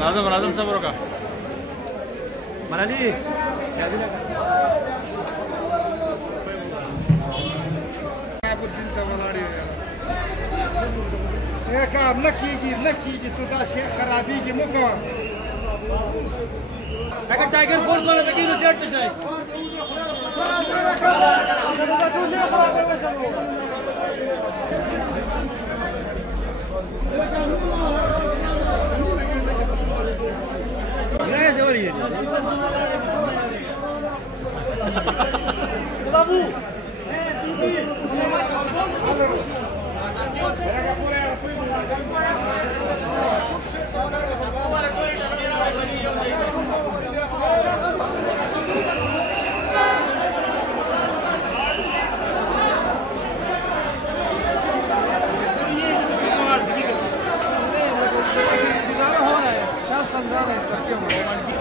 नाजम नाजम सब्र का मनाली क्या दिला काम न कीजिए तो खराबी की मुका अगर टाइगर फोर्स वाले पे की सेट तो शायद नहीं जोर ये बाबू गुजारा हो रहा है, 4 संग्राम है करके